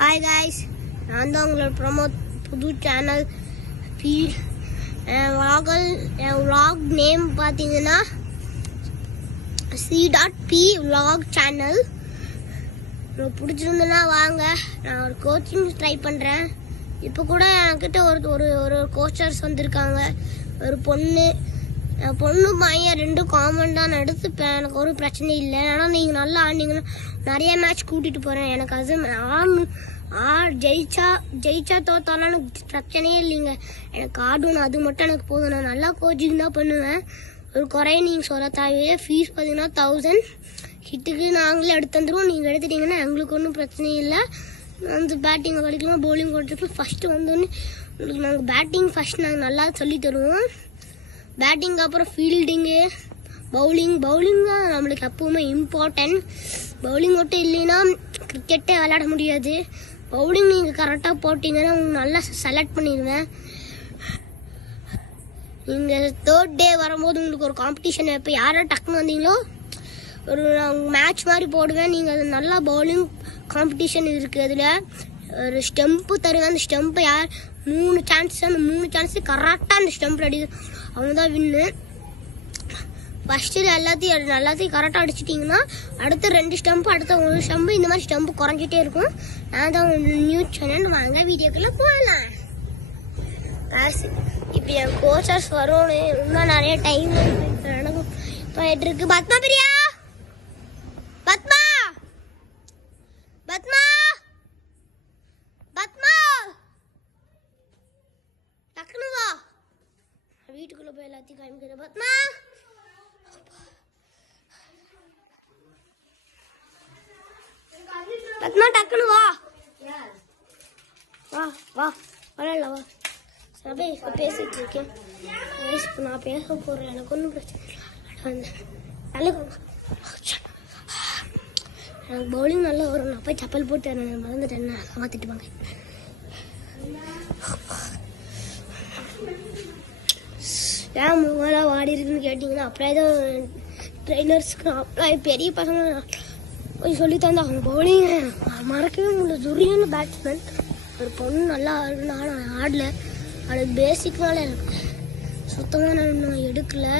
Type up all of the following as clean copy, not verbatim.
Hi guys, நான் தான் உங்களோட ப்ரமோட் புது சேனல் பி விலாக் நேம் பார்த்தீங்கன்னா C.P விலாக் சேனல். உங்களுக்கு பிடிச்சிருந்துன்னா வாங்க, நான் ஒரு கோச்சிங் ட்ரை பண்ணுறேன். இப்போ கூட என்கிட்ட ஒரு கோச்சர்ஸ் வந்திருக்காங்க. ஒரு பொண்ணு பையன் ரெண்டும் காமன் தான் எடுத்துப்பேன், எனக்கு ஒரு பிரச்சனை இல்லை. ஆனால் நீங்கள் நல்லா ஆடினீங்கன்னா நிறைய மேட்ச் கூட்டிகிட்டு போகிறேன். எனக்கு அது ஜெயிச்சா தோத்தாலும் எனக்கு பிரச்சனையே இல்லைங்க. எனக்கு ஆடணும், அது மட்டும் எனக்கு போதும். நான் நல்லா கோச்சிங் தான் பண்ணுவேன். ஒரு குறைய நீங்கள் சொல்ல தேவையில்லை. ஃபீஸ் பார்த்தீங்கன்னா 1000 ஹிட்டுக்கு நாங்களே எடுத்து வந்துடுவோம். நீங்கள் எடுத்துட்டிங்கன்னா எங்களுக்கு ஒன்றும் பிரச்சனை இல்லை. வந்து பேட்டிங்கை படிக்கலாம், பவுலிங் கொடுத்துருக்கலாம். ஃபஸ்ட்டு வந்தோடனே உங்களுக்கு நாங்கள் பேட்டிங் ஃபஸ்ட் நாங்கள் நல்லா சொல்லி தருவோம். பேட்டிங் அப்புறம் ஃபீல்டிங்கு, பவுலிங் தான் நம்மளுக்கு எப்பவுமே இம்பார்ட்டன்ட். பவுலிங் மட்டும் இல்லைன்னா கிரிக்கெட்டே விளையாட முடியாது. பவுலிங் நீங்கள் கரெக்டாக போட்டிங்கன்னா உங்களுக்கு நல்லா செலக்ட் பண்ணிடுவேன். நீங்கள் 3rd டே வரும்போது உங்களுக்கு ஒரு காம்படிஷன் வைப்பேன். யாரோ டக்குன்னு வந்தீங்களோ ஒரு மேட்ச் மாதிரி போடுவேன். நீங்கள் அது நல்லா பவுலிங் காம்படிஷன் இருக்குது. அதில் ஒரு ஸ்டெம்ப்பு தருவேன். அந்த ஸ்டெம்பை யார் 3 சான்ஸ், அந்த 3 சான்ஸு கரெக்டாக அந்த ஸ்டெம்பில் அவங்க தான் வின்னு. ஃபஸ்ட்டு எல்லாத்தையும் கரெக்டாக அடிச்சிட்டிங்கன்னா அடுத்த 2 ஸ்டெம்பு, அடுத்த 1 ஸ்டெம்பு, இந்த மாதிரி ஸ்டெம்பு குறைஞ்சிட்டே இருக்கும். நான் தான் நியூஸ் சேனல். வாங்க வீடியோக்குள்ளே போகலாம். இப்போ என் கோச்சர்ஸ் வரும்னு இன்னும் நிறைய டைம் நடக்கும் போயிட்டு இருக்கு. பத்மா பிரியா, பத்மா பத்மா பத்மா டக்குனு வா. வீட்டுக்குள்ள போய் எல்லாத்தையும் காமிக்கிறேன். பத்மா பத்மா டக்குனு வா வா வா வரல வா. நான் பேசிட்டு இருக்கேன். இப்போ நான் பேச போகிறேன். எனக்கு ஒன்றும் பிரச்சனை இல்லை. எனக்கு பவுலிங் நல்லா வரும். நான் போய் செப்பல் போட்டு மறந்துட்டேன், மாற்றிட்டுப்பாங்க. ஏன் மூவெல்லாம் வாடி இருக்குன்னு கேட்டிங்கன்னா அப்புறம் ஏதோ ட்ரைனர்ஸ்க்கு பெரிய பசங்க போய் சொல்லி தந்தா அவங்க பவுலிங் மறக்கவே முடியல. துரியான பேட்ஸ்மேன். ஒரு பொண்ணு நல்லா இருக்குன்னு நான் ஆடல. அது பேசிக்னால எனக்கு சுத்தமாக நான் எடுக்கலை.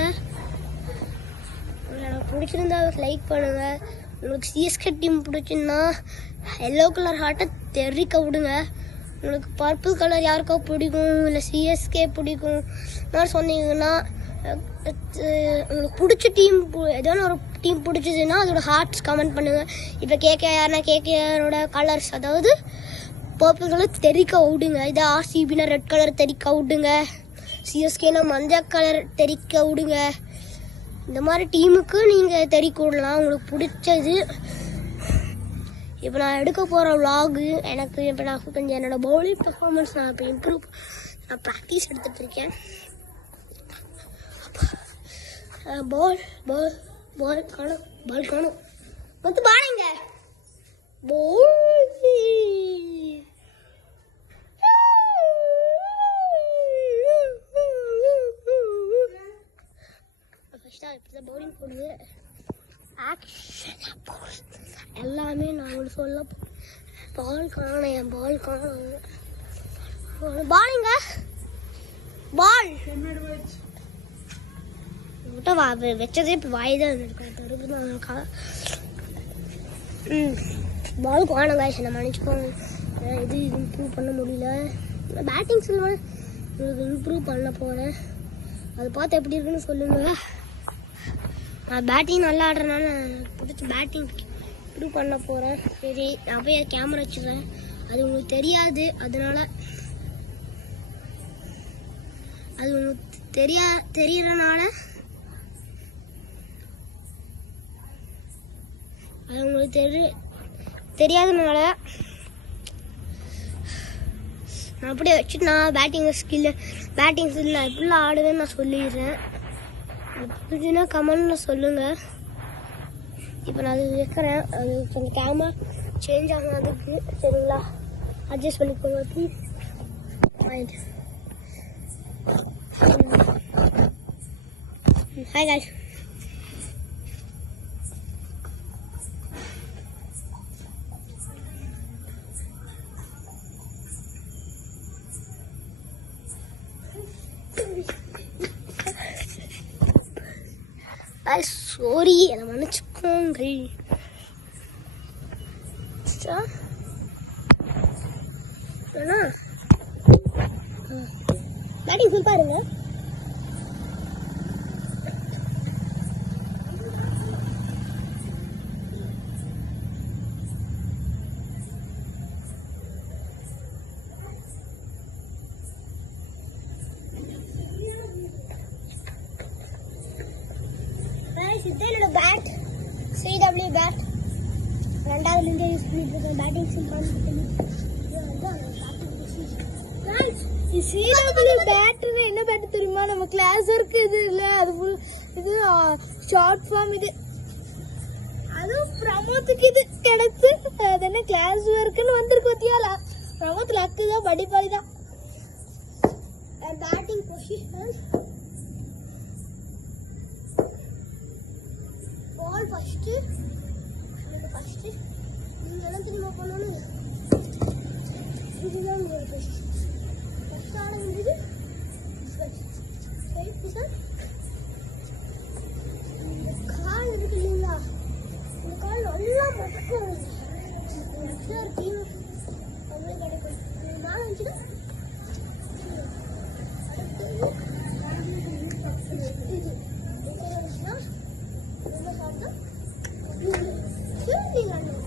எனக்கு பிடிச்சிருந்தா லைக் பண்ணுங்கள். உங்களுக்கு சிஎஸ்கே டீம் பிடிச்சின்னா எல்லோ கலர் ஹார்ட்டை தெரிக்க விடுங்க. உங்களுக்கு பர்பிள் கலர் யாருக்கா பிடிக்கும், இல்லை சிஎஸ்கே பிடிக்கும் மாதிரி சொன்னீங்கன்னா உங்களுக்கு பிடிச்ச டீம் ஏதோ ஒரு டீம் பிடிச்சதுன்னா அதோட ஹார்ட்ஸ் கமெண்ட் பண்ணுங்கள். இப்போ கேகேஆர்னா கேகேஆரோட கலர்ஸ், அதாவது பர்பிள் கலர் தெரிக்க விடுங்க. இது ஆர்சிபினா ரெட் கலர் தெரிக்க விடுங்க. சிஎஸ்கேனா மஞ்சள் கலர் தெரிக்க விடுங்க. இந்த மாதிரி டீமுக்கு நீங்கள் தெரிக்க விடலாம் உங்களுக்கு பிடிச்சது. இப்போ நான் எடுக்க போகிற விலாகு எனக்கு இப்போ நான் கொஞ்சம் என்னோடய பவுலிங் பெர்ஃபார்மன்ஸ் நான் இப்போ இம்ப்ரூவ் நான் ப்ராக்டிஸ் எடுத்துகிட்டு இருக்கேன். பால் காணும் மொத்தம் பாருங்க. இப்படிதான் பவுலிங் போடுது. எல்லாமே நான் உங்களுக்கு சொல்ல பால் காணும் பாலுங்க. பால் வச்சதே இப்போ வாய் தான் இருக்கா. பால் காணும் காய்ச்சி நம்ம நினச்சிக்கோங்க. இது இம்ப்ரூவ் பண்ண முடியல. பேட்டிங் சொல்லுவேன் உங்களுக்கு இம்ப்ரூவ் பண்ண போகிறேன். அதை பார்த்து எப்படி இருக்குன்னு சொல்லுங்கள். நான் பேட்டிங் நல்லா ஆடுறதுனால பிடிச்சி பேட்டிங் இம்ப்ரூவ் பண்ண போகிறேன். சரி, நான் போய் கேமரா வச்சுருவேன். அது உங்களுக்கு தெரியாது, அதனால அது உங்களுக்கு தெரியறனால அது உங்களுக்கு தெரியாதனால நான் அப்படியே வச்சுட்டு நான் பேட்டிங் ஸ்கில் நான் எப்படிலாம் ஆடுவேன்னு நான் சொல்லிடுறேன். புரிஞ்சுன்னா கமெண்ட்ல சொல்லுங்கள். இப்போ நான் அது வைக்கிறேன். அது கொஞ்சம் கேமரா சேஞ்ச் ஆகாதுக்கு சரிங்களா, அட்ஜஸ்ட் பண்ணிக்கோங்க ப்ளீஸ். Hi guys. சாரி, அதை மன்னிச்சுக்கோங்கள். பேட்டிங் ஃபுல் பாருங்க. என்னோட பேட் CW பேட் 2வது லிங்க யூஸ் பண்ணிட்டு இருக்கேன். பேட்டிங் CW பேட்னு என்ன பேட் தெரியுமா? நம்ம கிளாஸ் ஒர்க் இது இல்ல, அது இது ஷார்ட் ஃபார்ம். இது அதுவும் பிரமோத்துக்கு இது கிடைச்சு அது என்ன கிளாஸ் ஒர்க்குன்னு வந்திருக்கு. பத்தியால பிரமோத் லக்கு தான், படிப்பாளி தான். பேட்டிங் பொசிஷன் பால் ஃபர்ஸ்ட் நீங்க எல்லாம் திரும்ப பண்ணணும். இதுதான் உங்களோட பொசிஷன். ஃபர்ஸ்ட் ஆட வேண்டியது இந்த கால் இருக்கு இல்லைங்களா, இந்த கால் நல்லா மடக்கும். டீம் அப்படியே கிடைக்கும். நான் நினச்சிட்டு இது